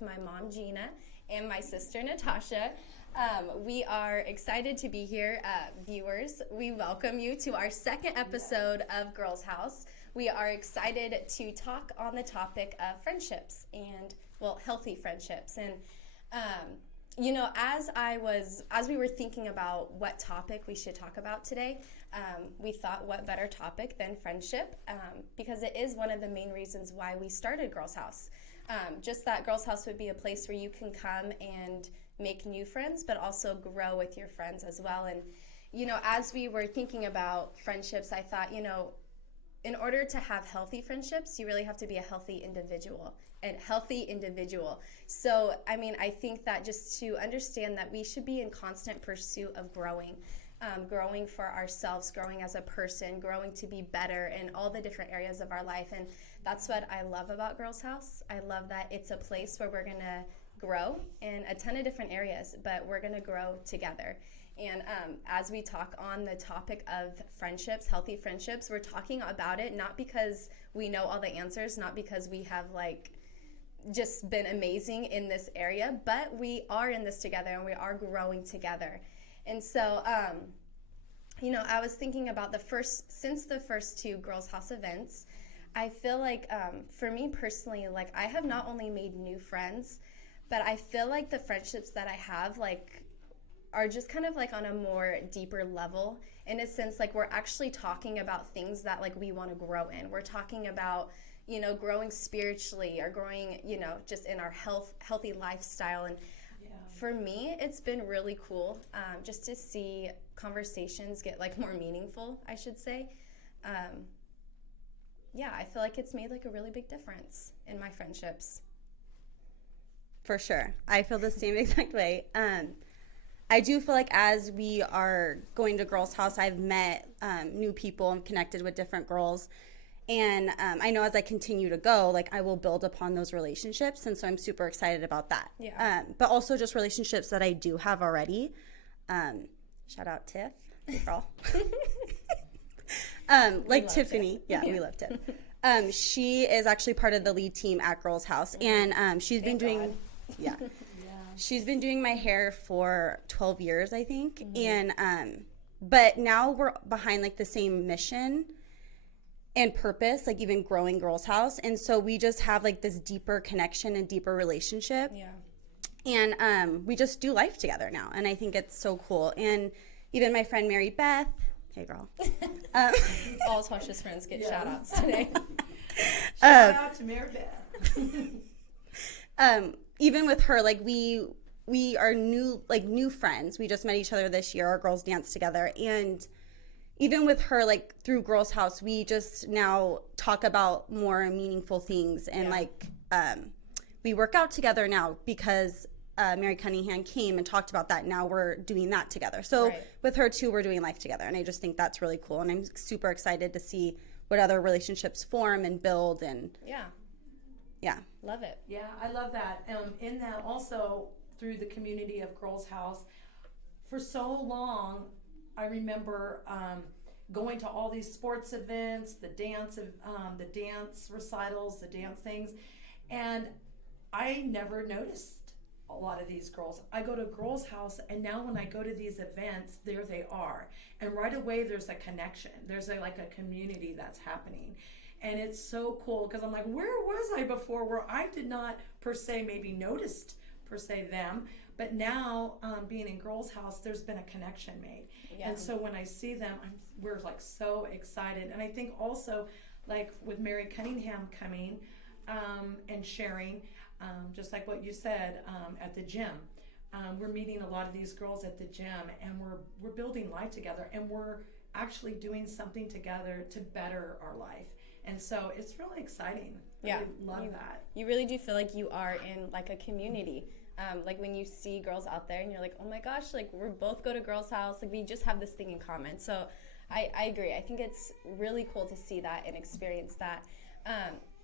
with my mom, Gina, and my sister, Natasha. We are excited to be here. Viewers, we welcome you to our second episode of Girls House. We are excited to talk on the topic of friendships and, well, healthy friendships. And, you know, as we were thinking about what topic we should talk about today, we thought what better topic than friendship, because it is one of the main reasons why we started Girls House. Just that Girls House would be a place where you can come and make new friends, but also grow with your friends as well. And, you know, as we were thinking about friendships, I thought, you know, in order to have healthy friendships, you really have to be a healthy individual. So, I mean, I think that just to understand that we should be in constant pursuit of growing for ourselves, growing as a person, growing to be better in all the different areas of our life. And that's what I love about Girls House. I love that it's a place where we're going to grow in a ton of different areas, but we're going to grow together. And as we talk on the topic of friendships, healthy friendships, we're talking about it not because we know all the answers, not because we have like just been amazing in this area, but we are in this together and we are growing together. And so, you know, I was thinking about since the first two Girls House events, I feel like for me personally, like I have not only made new friends, but I feel like the friendships that I have like are just kind of like on a more deeper level, in a sense, like we're actually talking about things that like we want to grow in. We're talking about, you know, growing spiritually or growing, you know, just in our healthy lifestyle. And for me, it's been really cool just to see conversations get like more meaningful, I should say. Yeah, I feel like it's made like a really big difference in my friendships. For sure. I feel the same exact way. I do feel like as we are going to Girls House, I've met new people and connected with different girls. And I know as I continue to go, like I will build upon those relationships. And so I'm super excited about that. Yeah. But also just relationships that I do have already. Shout out Tiff, hey girl. Like Tiffany. Tiff. We love Tiff. She is actually part of the lead team at Girls House. And she's been doing, she's been doing my hair for 12 years, I think. Mm-hmm. And, but now we're behind like the same mission and purpose, like even growing Girls House. And so we just have like this deeper connection and deeper relationship. Yeah. And we just do life together now. And I think it's so cool. And even my friend Mary Beth, hey girl. All Tasha's friends get shout outs today. Shout out to Mary Beth. Even with her, like we are new friends. We just met each other this year. Our girls dance together. And even with her, like through Girls House, we just now talk about more meaningful things. And we work out together now because Mary Cunningham came and talked about that. Now we're doing that together. So with her too, we're doing life together. And I just think that's really cool. And I'm super excited to see what other relationships form and build. And yeah. Love it. Yeah, I love that. In that also through the community of Girls House, for so long, I remember going to all these sports events, the dance recitals, the dance things, and I never noticed a lot of these girls. I go to Girls House, and now when I go to these events, there they are, and right away there's a connection. There's like a community that's happening. And it's so cool because I'm like, where was I before where I did not per se maybe noticed per se them, but now being in Girls House, there's been a connection made. Yeah. And so when I see them, we're like so excited. And I think also like with Mary Cunningham coming and sharing, just like what you said at the gym, we're meeting a lot of these girls at the gym, and we're building life together, and we're actually doing something together to better our life. And so it's really exciting. Yeah. I love that. You really do feel like you are in like a community. Like when you see girls out there and you're like, oh my gosh, like we're both go to Girls House. Like we just have this thing in common. So I agree. I think it's really cool to see that and experience that.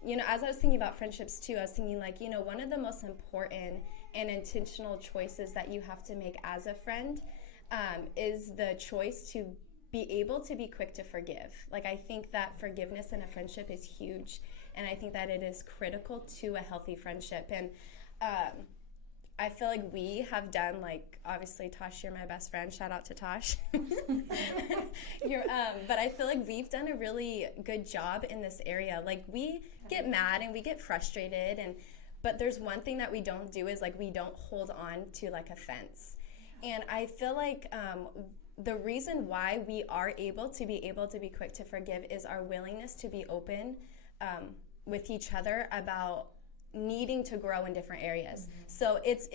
You know, as I was thinking about friendships too, I was thinking like, you know, one of the most important and intentional choices that you have to make as a friend is the choice to be able to be quick to forgive. Like I think that forgiveness in a friendship is huge, and I think that it is critical to a healthy friendship. And I feel like we have done, like, obviously, Tosh, you're my best friend. Shout out to Tosh. But I feel like we've done a really good job in this area. Like, we get mad and we get frustrated, but there's one thing that we don't do is, like, we don't hold on to, like, offense. And I feel like the reason why we are able to be quick to forgive is our willingness to be open with each other about needing to grow in different areas. So it's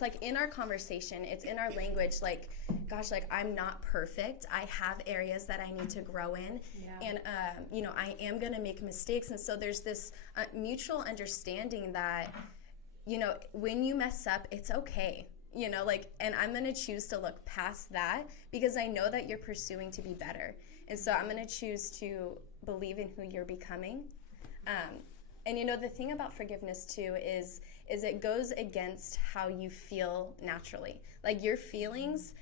like in our conversation, it's in our language, like, gosh, like, I'm not perfect. I have areas that I need to grow in. And I am going to make mistakes. And so there's this mutual understanding that, when you mess up, it's okay. And I'm going to choose to look past that because I know that you're pursuing to be better. And so I'm going to choose to believe in who you're becoming. And the thing about forgiveness too is it goes against how you feel naturally. Like, your feelings,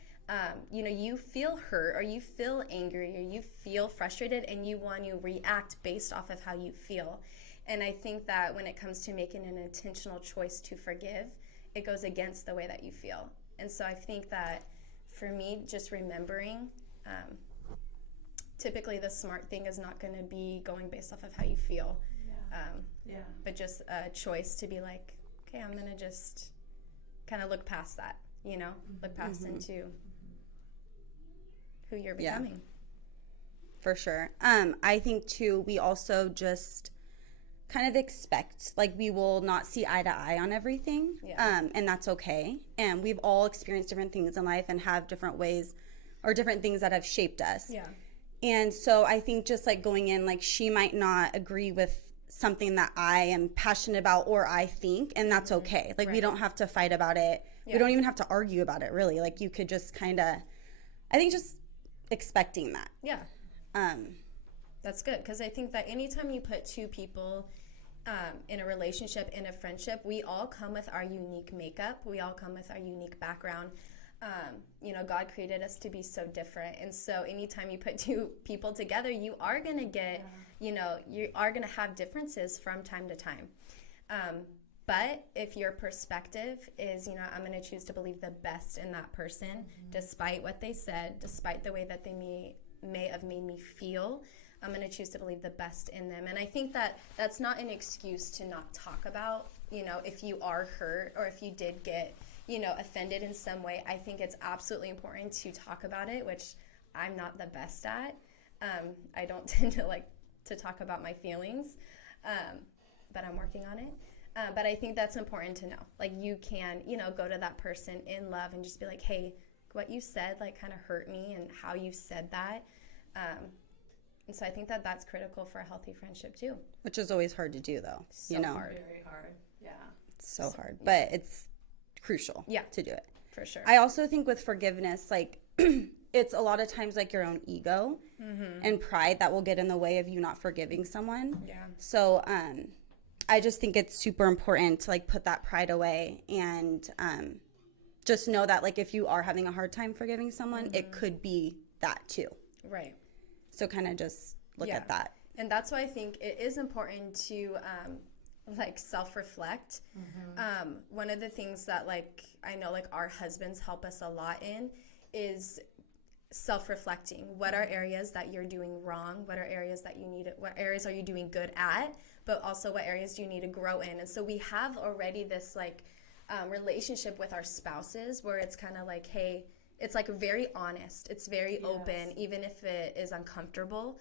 you feel hurt or you feel angry or you feel frustrated and you want to react based off of how you feel. And I think that when it comes to making an intentional choice to forgive, it goes against the way that you feel. And so I think that for me, just remembering, typically the smart thing is not going to be going based off of how you feel. But just a choice to be like, okay, I'm going to just kind of look past that, look past into who you're becoming. For sure. I think too, we also just kind of expect, like, we will not see eye to eye on everything. And that's okay. And we've all experienced different things in life and have different ways or different things that have shaped us. And so I think just like going in, like, she might not agree with something that I am passionate about or I think, and that's okay. Like, we don't have to fight about it. We don't even have to argue about it, really. Like, you could just kind of, I think, just expecting that. That's good, because I think that anytime you put two people in a relationship, in a friendship, we all come with our unique makeup. We all come with our unique background. God created us to be so different. And so anytime you put two people together, you are going to get, you are going to have differences from time to time. But if your perspective is, I'm going to choose to believe the best in that person, despite what they said, despite the way that they may have made me feel, I'm going to choose to believe the best in them. And I think that that's not an excuse to not talk about, if you are hurt or if you did get, offended in some way. I think it's absolutely important to talk about it, which I'm not the best at. I don't tend to like to talk about my feelings, but I'm working on it. But I think that's important to know. Like, you can, go to that person in love and just be like, hey, what you said, like, kind of hurt me, and how you said that. And so I think that that's critical for a healthy friendship too. Which is always hard to do, though. So hard. Very hard. It's so hard. But it's crucial to do it. For sure. I also think with forgiveness, like, it's a lot of times like your own ego and pride that will get in the way of you not forgiving someone. So I just think it's super important to, like, put that pride away and just know that, like, if you are having a hard time forgiving someone, it could be that too. Right. So kind of just look at that. And that's why I think it is important to like, self-reflect. One of the things that, like, I know, like, our husbands help us a lot in is self-reflecting. What are areas that you're doing wrong? What are areas that what areas are you doing good at? But also, what areas do you need to grow in? And so we have already this, like, relationship with our spouses where it's kind of like, hey, it's, like, very honest. It's very open, even if it is uncomfortable.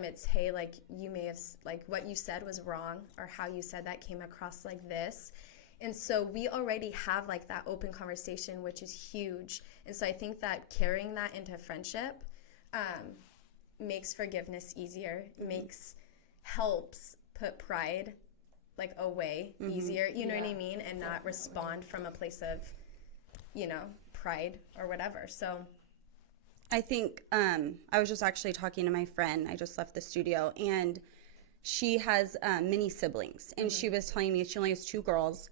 It's, hey, like, you may have, like, what you said was wrong, or how you said that came across like this. And so we already have, like, that open conversation, which is huge. And so I think that carrying that into friendship makes forgiveness easier, helps put pride, like, away easier, you know what I mean? And not respond from a place of, pride or whatever. So I think I was just actually talking to my friend. I just left the studio, and she has mini siblings, and she was telling me she only has 2 girls,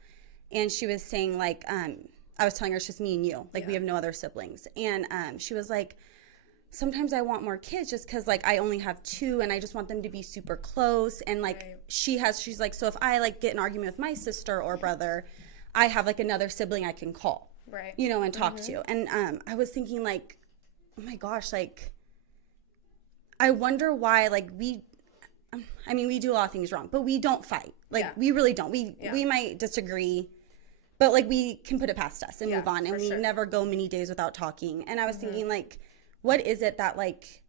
and she was saying, like, I was telling her it's just me and you, like, we have no other siblings, and she was like, sometimes I want more kids just because like I only have two and I just want them to be super close. And like Right. she's like, so if I like get an argument with my sister or brother, I have like another sibling I can call, Right. you know, and talk to. And I was thinking like, oh my gosh, like I wonder why like I mean, we do a lot of things wrong, but we don't fight. Like Yeah. we really don't. We might disagree, but like we can put it past us and Yeah, move on, and for we sure. never go many days without talking. And I was thinking like, what is it that like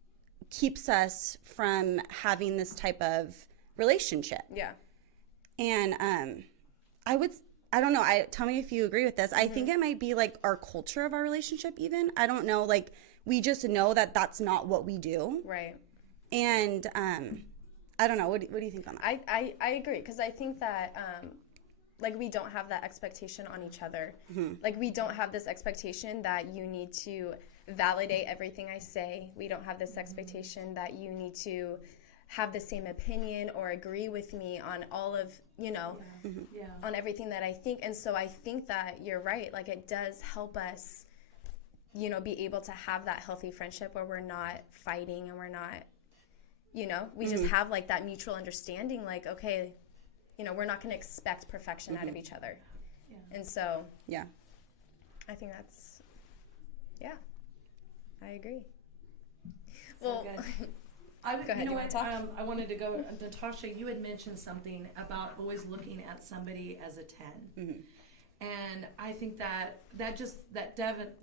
keeps us from having this type of relationship? Yeah. And I don't know. Tell me if you agree with this. I think it might be like our culture of our relationship. Even I don't know. Like we just know that that's not what we do. Right. And I don't know. What do you think on that? I agree, because I think that like we don't have that expectation on each other. Like we don't have this expectation that you need to validate everything I say. We don't have this expectation that you need to have the same opinion or agree with me on all of, you know, Yeah. on everything that I think. And so I think that you're right. Like it does help us, you know, be able to have that healthy friendship where we're not fighting and we're not, you know, we just have like that mutual understanding, like, okay, you know, we're not going to expect perfection out of each other. Yeah. And so Yeah. I think that's, yeah, I agree. So Well, good. I would, Go ahead, you know you what? wanna talk? I wanted to go. Natasha, you had mentioned something about always looking at somebody as a 10, and I think that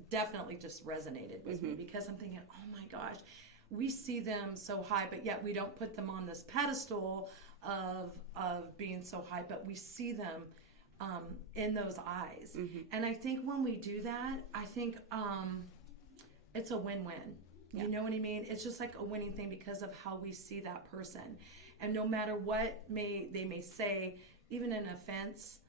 definitely just resonated with me, because I'm thinking, oh my gosh, we see them so high, but yet we don't put them on this pedestal of being so high, but we see them in those eyes, and I think when we do that, I think it's a win-win. Yeah. You know what I mean? It's just like a winning thing because of how we see that person. And no matter what they may say, even an offense,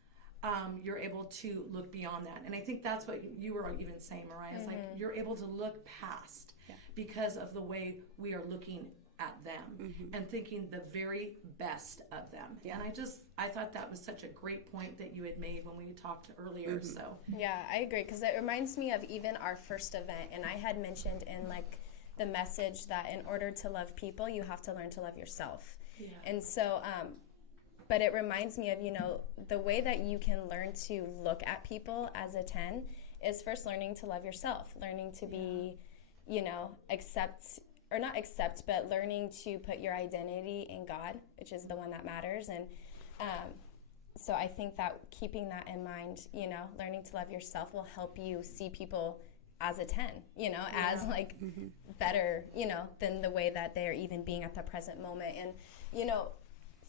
you're able to look beyond that. And I think that's what you were even saying, Mariah, is like you're able to look past because of the way we are looking at them and thinking the very best of them. Yeah. And I thought that was such a great point that you had made when we talked earlier. So yeah, I agree, because it reminds me of even our first event, and I had mentioned in like the message that in order to love people, you have to learn to love yourself. yeah. And so, but it reminds me of, you know, the way that you can learn to look at people as a 10 is first learning to love yourself, learning to be, you know, but learning to put your identity in God, which is the one that matters. And so I think that keeping that in mind, you know, learning to love yourself will help you see people as a 10, you know, as like better, you know, than the way that they're even being at the present moment. And, you know,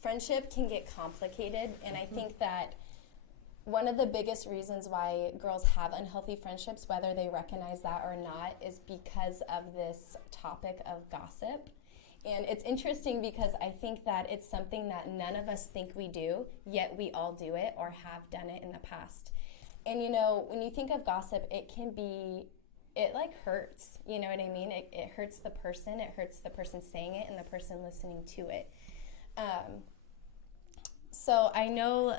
friendship can get complicated. And I think that one of the biggest reasons why girls have unhealthy friendships, whether they recognize that or not, is because of this topic of gossip. And it's interesting because I think that it's something that none of us think we do, yet we all do it or have done it in the past. And, you know, when you think of gossip, it like hurts, you know what I mean? It hurts the person saying it and the person listening to it. So I know,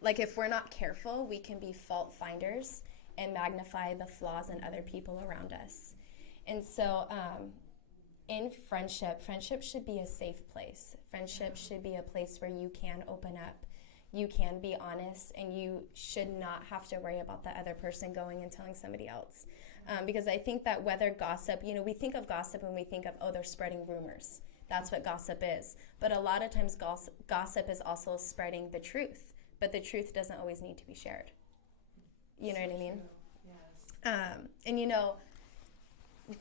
like, if we're not careful, we can be fault finders and magnify the flaws in other people around us. And so in friendship should be a safe place. Friendship should be a place where you can open up, you can be honest, and you should not have to worry about the other person going and telling somebody else. Because I think that whether gossip, you know, we think of gossip when we think of, oh, they're spreading rumors. That's what gossip is. But a lot of times gossip is also spreading the truth. But the truth doesn't always need to be shared. You know what I mean? Yes. And, you know,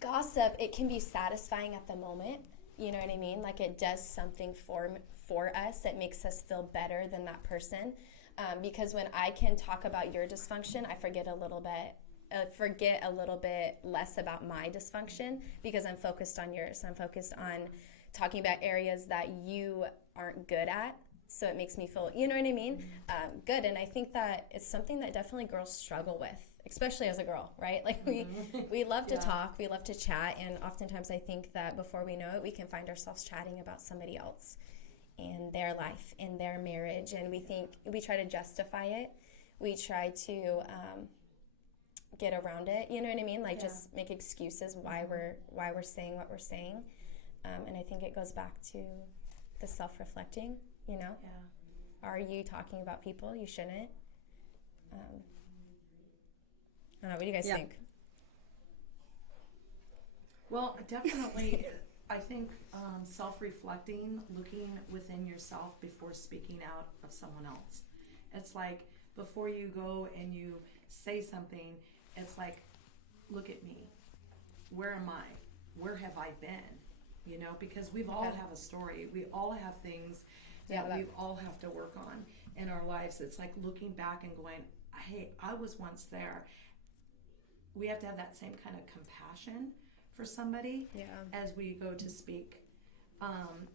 gossip, it can be satisfying at the moment. You know what I mean? Like it does something for us. It makes us feel better than that person. Because when I can talk about your dysfunction, I forget a little bit less about my dysfunction because I'm focused on yours. I'm focused on talking about areas that you aren't good at. So it makes me feel, you know what I mean? Good. And I think that it's something that definitely girls struggle with, especially as a girl, right? Like we love to talk, we love to chat. And oftentimes I think that before we know it, we can find ourselves chatting about somebody else and their life and their marriage. And we try to justify it. We try to get around it. You know what I mean? Like Yeah. just make excuses why we're saying what we're saying. And I think it goes back to the self-reflecting. You know, Yeah. are you talking about people you shouldn't? I don't know. What do you guys Yeah. think? Well, definitely, I think self-reflecting, looking within yourself before speaking out of someone else. It's like before you go and you say something, it's like, look at me. Where am I? Where have I been? You know, because we've all Yeah. have a story. We all have things Yeah, that that- we all have to work on in our lives. It's like looking back and going, hey, I was once there. We have to have that same kind of compassion for somebody Yeah. as we go to speak,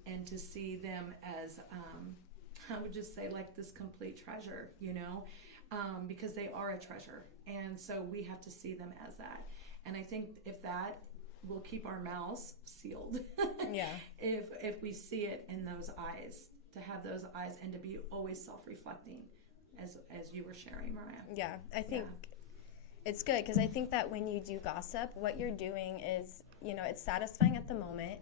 and to see them as, I would just say, like this complete treasure, you know, because they are a treasure. And so we have to see them as that. And I think if that will keep our mouths sealed, Yeah. if we see it in those eyes, to have those eyes and to be always self-reflecting, as you were sharing, Mariah. Yeah, I think it's good because I think that when you do gossip, what you're doing is, you know, it's satisfying at the moment,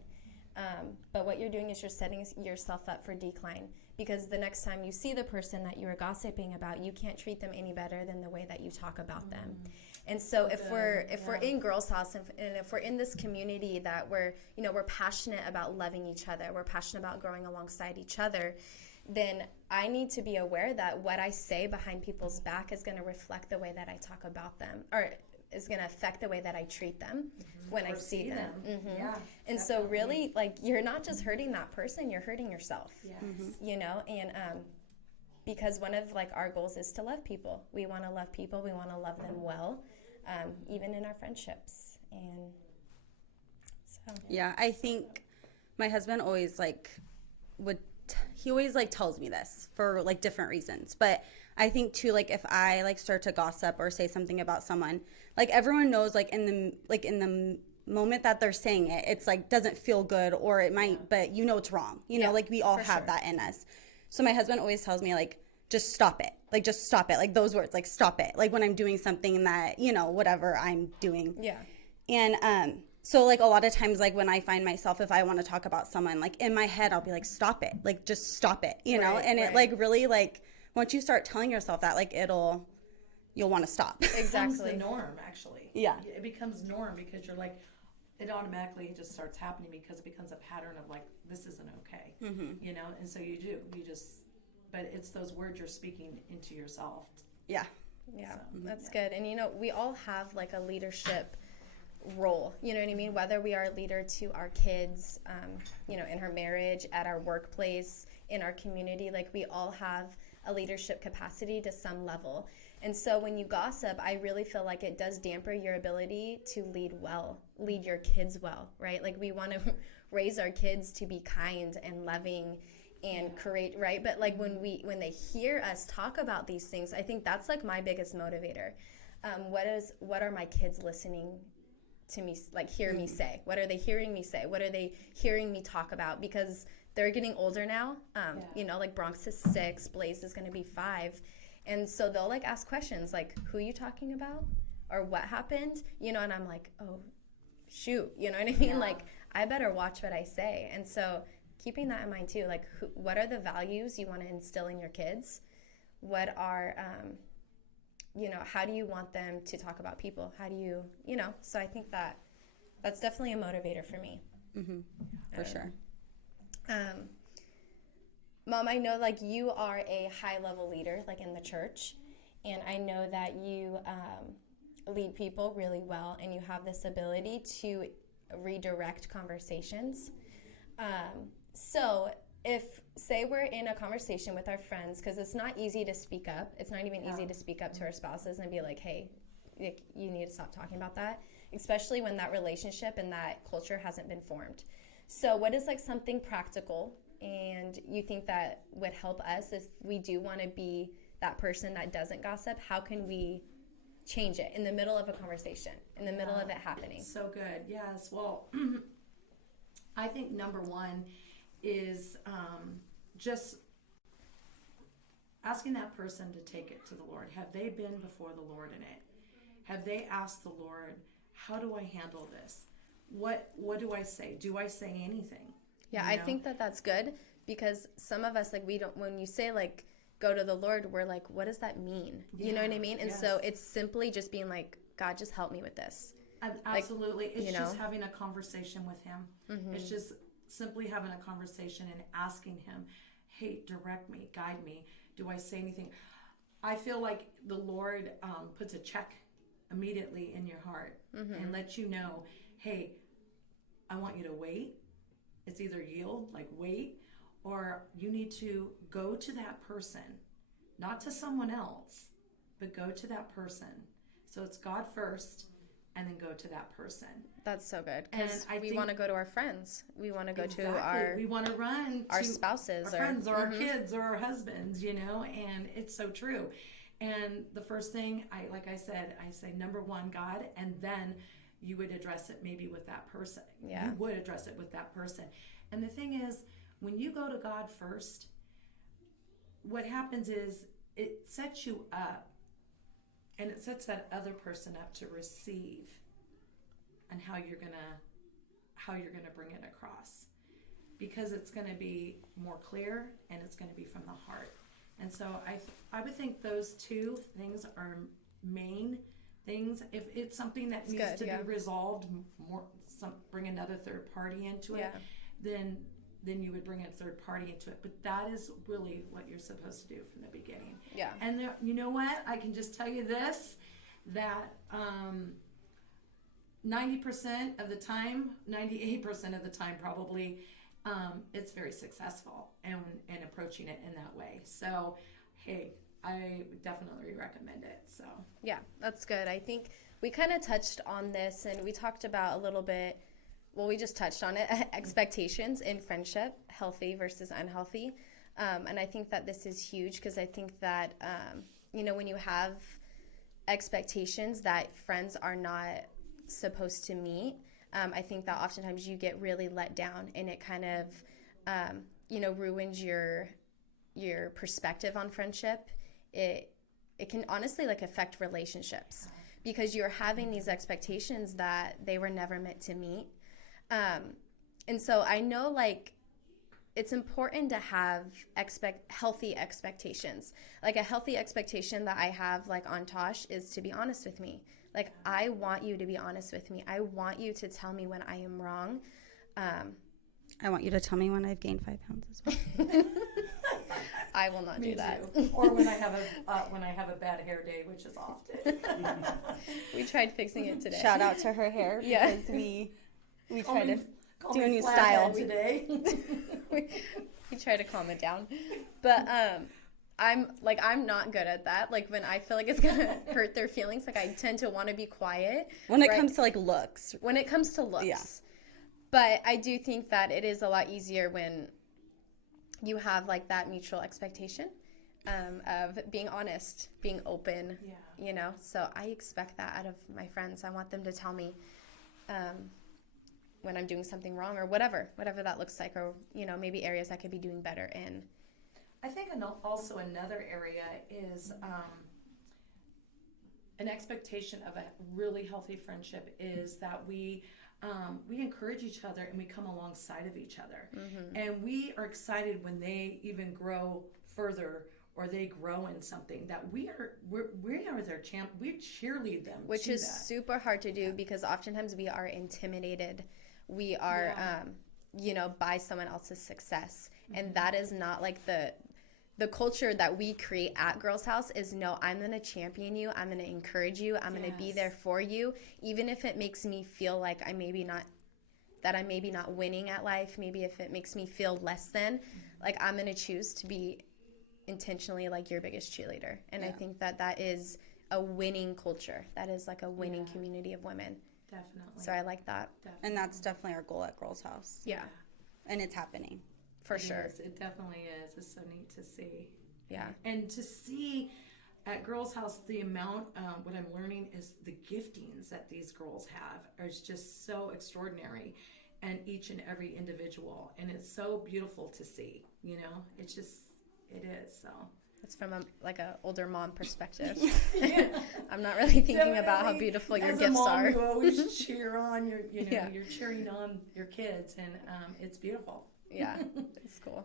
but what you're doing is you're setting yourself up for decline because the next time you see the person that you were gossiping about, you can't treat them any better than the way that you talk about them. And so if we're in Girls House and if we're in this community that we're passionate about loving each other, we're passionate about growing alongside each other, then I need to be aware that what I say behind people's back is going to reflect the way that I talk about them, or is going to affect the way that I treat them when I Or see them. Yeah. And so definitely. really, like, you're not just hurting that person, you're hurting yourself. Yes. You know, and because one of like our goals is to love people. We want to love people. We want to love them well, even in our friendships. And so Yeah, I think my husband always like he always like tells me this for like different reasons. But I think too, like if I like start to gossip or say something about someone, like everyone knows like in the moment that they're saying it, it's like doesn't feel good or it might, but you know it's wrong. You know, Yeah, like we all for have sure. that in us. So my husband always tells me like just stop it. Like just stop it. Like those words, like stop it. Like when I'm doing something that, you know, whatever I'm doing. yeah, And so like a lot of times like when I find myself, if I want to talk about someone, like in my head I'll be like stop it, like just stop it, you know. Right, And it right. like really like once you start telling yourself that, like you'll want to stop. becomes exactly. the norm, actually. Yeah. It becomes norm because you're like, it automatically just starts happening because it becomes a pattern of like, this isn't okay, you know? And so you just, but it's those words you're speaking into yourself. Yeah. Yeah, So, that's good. And you know, we all have like a leadership role, you know what I mean? Whether we are a leader to our kids, you know, in our marriage, at our workplace, in our community, like we all have a leadership capacity to some level. And so when you gossip, I really feel like it does dampen your ability to lead well, lead your kids well, right? Like we want to raise our kids to be kind and loving and create, right? But like when they hear us talk about these things, I think that's like my biggest motivator. What are my kids listening to me, like hear me say? What are they hearing me say? What are they hearing me talk about? Because they're getting older now. You know, like Bronx is 6, Blaze is going to be 5. And so they'll like ask questions like, who are you talking about? Or what happened? You know, and I'm like, oh, shoot. You know what I mean? Yeah. Like, I better watch what I say. And so keeping that in mind too, like what are the values you want to instill in your kids? What are, you know, how do you want them to talk about people? How do you, you know, so I think that's definitely a motivator for me. For sure. Mom, I know like you are a high level leader, like in the church, and I know that you lead people really well, and you have this ability to redirect conversations. So if, say we're in a conversation with our friends, because it's not easy to speak up. It's not even easy to speak up to our spouses and be like, hey, you need to stop talking about that, especially when that relationship and that culture hasn't been formed. So what is like something practical and you think that would help us if we do want to be that person that doesn't gossip? How can we change it in the middle of a conversation, in the middle of it happening? So good. Yes. Well, I think number one is just asking that person to take it to the Lord. Have they been before the Lord in it? Have they asked the Lord, how do I handle this? What do I say? Do I say anything? Yeah, You I know? think that that's good because some of us, like, we don't, when you say, like, go to the Lord, we're like, what does that mean? You know what I Yeah, mean? And yes. so it's simply just being like, God, just help me with this. Absolutely. It's you just know? having a conversation with him. It's just simply having a conversation and asking him, hey, direct me, guide me. Do I say anything? I feel like the Lord puts a check immediately in your heart and lets you know, hey, I want you to wait. It's either yield, like wait, or you need to go to that person, not to someone else, but go to that person. So it's God first, and then go to that person. That's so good And because I we think- want to go to our friends. We want to go Exactly. to our we want to run our to spouses our or- friends or our kids or our husbands, you know, and it's so true. And the first thing I say number one, God, and then you would address it maybe with that person. Yeah. You would address it with that person. And the thing is, when you go to God first, what happens is it sets you up and it sets that other person up to receive and how you're gonna bring it across, because it's gonna be more clear and it's gonna be from the heart. And so I would think those two things are main things. If it's something that needs good, to yeah. be resolved more, bring another third party into it, then you would bring a third party into it. But that is really what you're supposed to do from the beginning. Yeah. And you know what? I can just tell you this, that 90% of the time, 98% of the time probably, it's very successful and approaching it in that way. So, hey, I definitely recommend it. So, Yeah, that's good. I think we kind of touched on this and we talked about a little bit, well, we just touched on it, expectations in friendship, healthy versus unhealthy. And I think that this is huge because I think that, when you have expectations that friends are not supposed to meet, I think that oftentimes you get really let down and it kind of, ruins your perspective on friendship. It can honestly affect relationships because you're having these expectations that they were never meant to meet. And so I know it's important to have healthy expectations. Like a healthy expectation that I have on Tosh is to be honest with me. I want you to be honest with me. I want you to tell me when I am wrong. I want you to tell me when I've gained 5 pounds as well. I will not do that. too. Or when I have a bad hair day, which is often. We tried fixing it today. Shout out to her hair because Yeah. we Call try me- to call do me a new flathead style. today. we try to calm it down, but I'm not good at that. When I feel like it's gonna hurt their feelings, I tend to want to be quiet When it right? comes to looks. when it comes to looks. Yeah. But I do think that it is a lot easier when you have that mutual expectation of being honest, being open. Yeah. So I expect that out of my friends. I want them to tell me when I'm doing something wrong or whatever that looks like, or maybe areas I could be doing better in. I think also another area is an expectation of a really healthy friendship is that we encourage each other and we come alongside of each other, and we are excited when they even grow further or they grow in something that we are their champ. We cheerlead them, Which to is that. super hard to do because oftentimes we are intimidated. We are, by someone else's success. And that is not the culture that we create at Girls House is no, I'm going to champion you. I'm going to encourage you. I'm going to be there for you. Even if it makes me feel like I'm maybe not winning at life. Maybe if it makes me feel less than, I'm going to choose to be intentionally your biggest cheerleader. And I think that is a winning culture. That is a winning community of women. Definitely. So I like that. Definitely. And that's definitely our goal at Girls House. Yeah, And it's happening. for It sure. is. It definitely is. It's so neat to see. Yeah. And to see at Girls House the amount, what I'm learning is the giftings that these girls have is just so extraordinary, and each and every individual, and it's so beautiful to see. It is. So It's from a older mom perspective. I'm not really thinking about how beautiful your gifts are. You always cheer on Yeah. you're cheering on your kids, and it's beautiful. Yeah, it's cool.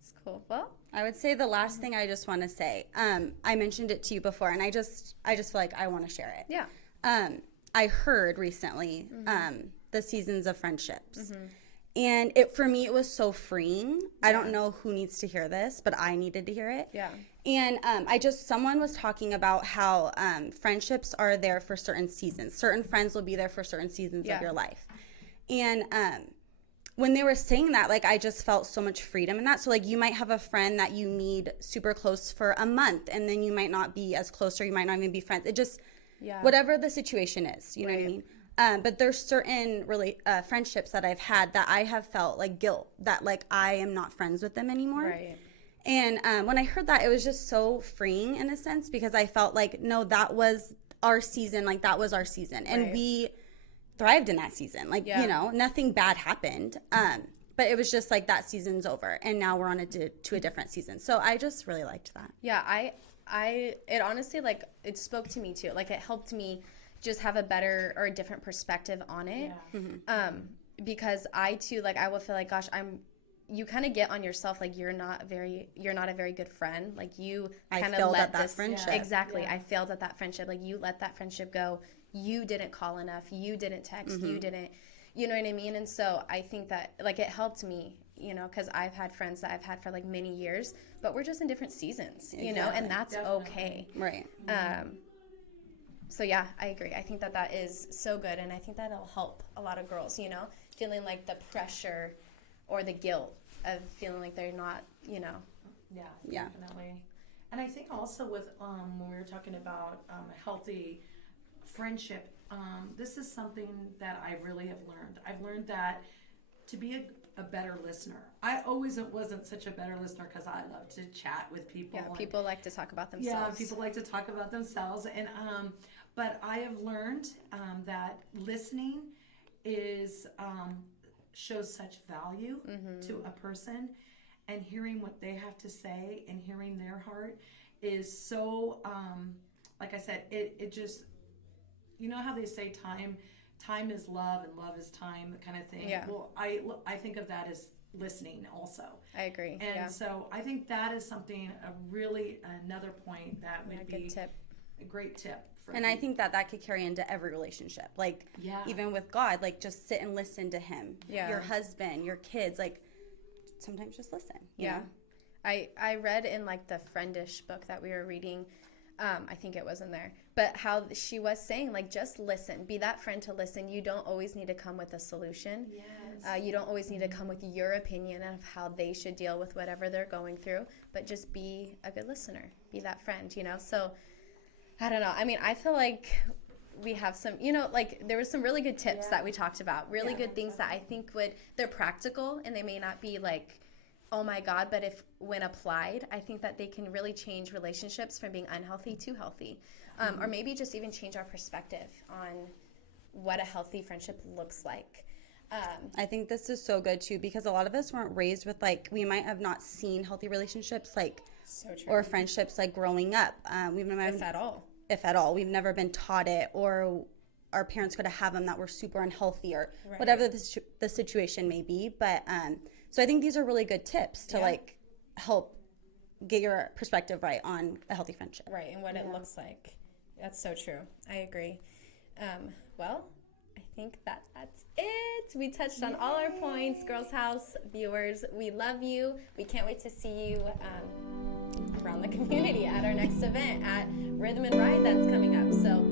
It's cool. Well, I would say the last thing I just want to say, I mentioned it to you before, and I just feel like I want to share it. yeah. I heard recently the seasons of friendships. Mm-hmm. And for me, it was so freeing. I don't know who needs to hear this, but I needed to hear it. Yeah. And someone was talking about how friendships are there for certain seasons. Certain friends will be there for certain seasons of your life. And when they were saying that, like, I just felt so much freedom in that. So, like, you might have a friend that you need super close for a month, and then you might not be as close, or you might not even be friends. It just, whatever the situation is, you know what I mean? But there's certain friendships that I've had that I have felt like guilt that, like, I am not friends with them anymore. Right. And when I heard that, it was just so freeing in a sense, because I felt like, no, that was our season. Like, that was our season. And we thrived in that season. Like, you know, nothing bad happened. But it was just like, that season's over. And now we're on to a different season. So I just really liked that. Yeah. It honestly, like, it spoke to me too. Like, it helped me just have a better or a different perspective on it. Yeah. Because I too, like, I will feel like, gosh, you kind of get on yourself, like, you're not a very good friend. Like, you kind of let that friendship. Exactly. I failed at that friendship. Like, you let that friendship go. You didn't call enough. You didn't text. You didn't, you know what I mean? And so I think that, like, it helped me, you know, because I've had friends that I've had for like many years, but we're just in different seasons, you know, and that's okay. Right. So yeah, I agree. I think that is so good, and I think that'll help a lot of girls, you know, feeling like the pressure or the guilt of feeling like they're not, you know. Yeah, definitely. And I think also with when we were talking about healthy friendship, this is something that I really have learned. I've learned that to be a better listener. I always wasn't such a better listener because I love to chat with people. Yeah, people like to talk about themselves. Yeah, people like to talk about themselves, and but I have learned that listening shows such value to a person, and hearing what they have to say and hearing their heart is so. Like I said, it just, you know how they say time is love and love is time, kind of thing. Yeah. Well, I think of that as listening also. I agree. And so I think that is something, another point that would be good tip. a great tip. And I think that could carry into every relationship. Like, even with God, like, just sit and listen to him. Yeah. Your husband, your kids, like, sometimes just listen. You know? I read in, like, the Friendish book that we were reading, I think it was in there, but how she was saying, like, just listen. Be that friend to listen. You don't always need to come with a solution. Yes. You don't always need to come with your opinion of how they should deal with whatever they're going through, but just be a good listener. Be that friend, you know? So, I don't know. I mean, I feel like we have some, you know, like, there was some really good tips that we talked about. Really good things that I think they're practical, and they may not be like, oh my God, but when applied, I think that they can really change relationships from being unhealthy to healthy. Or maybe just even change our perspective on what a healthy friendship looks like. I think this is so good too, because a lot of us weren't raised with, like, we might have not seen healthy relationships, like, So true. or friendships, like, growing up. If at all. We've never been taught it, or our parents could have them that were super unhealthy, or whatever the situation may be. But so I think these are really good tips to like help get your perspective right on a healthy friendship. Right, and what it looks like. That's so true. I agree. Well, I think that's it. We touched on all our points. Girls House viewers, we love you. We can't wait to see you around the community at our next event at Rhythm and Ride that's coming up. So